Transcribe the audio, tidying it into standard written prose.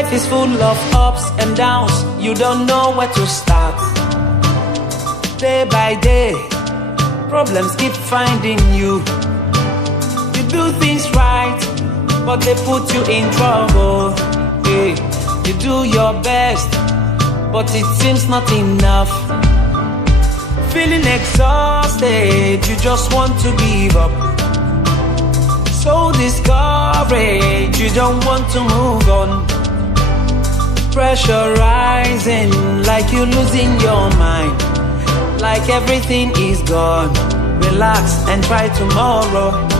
Life is full of ups and downs. You don't know where to start. Day by day, problems keep finding you. You do things right, but they put you in trouble. Hey, you do your best, but it seems not enough. Feeling exhausted, you just want to give up. So discouraged, you don't want to move on. Pressure rising, like you're losing your mind, like everything is gone. Relax and try tomorrow.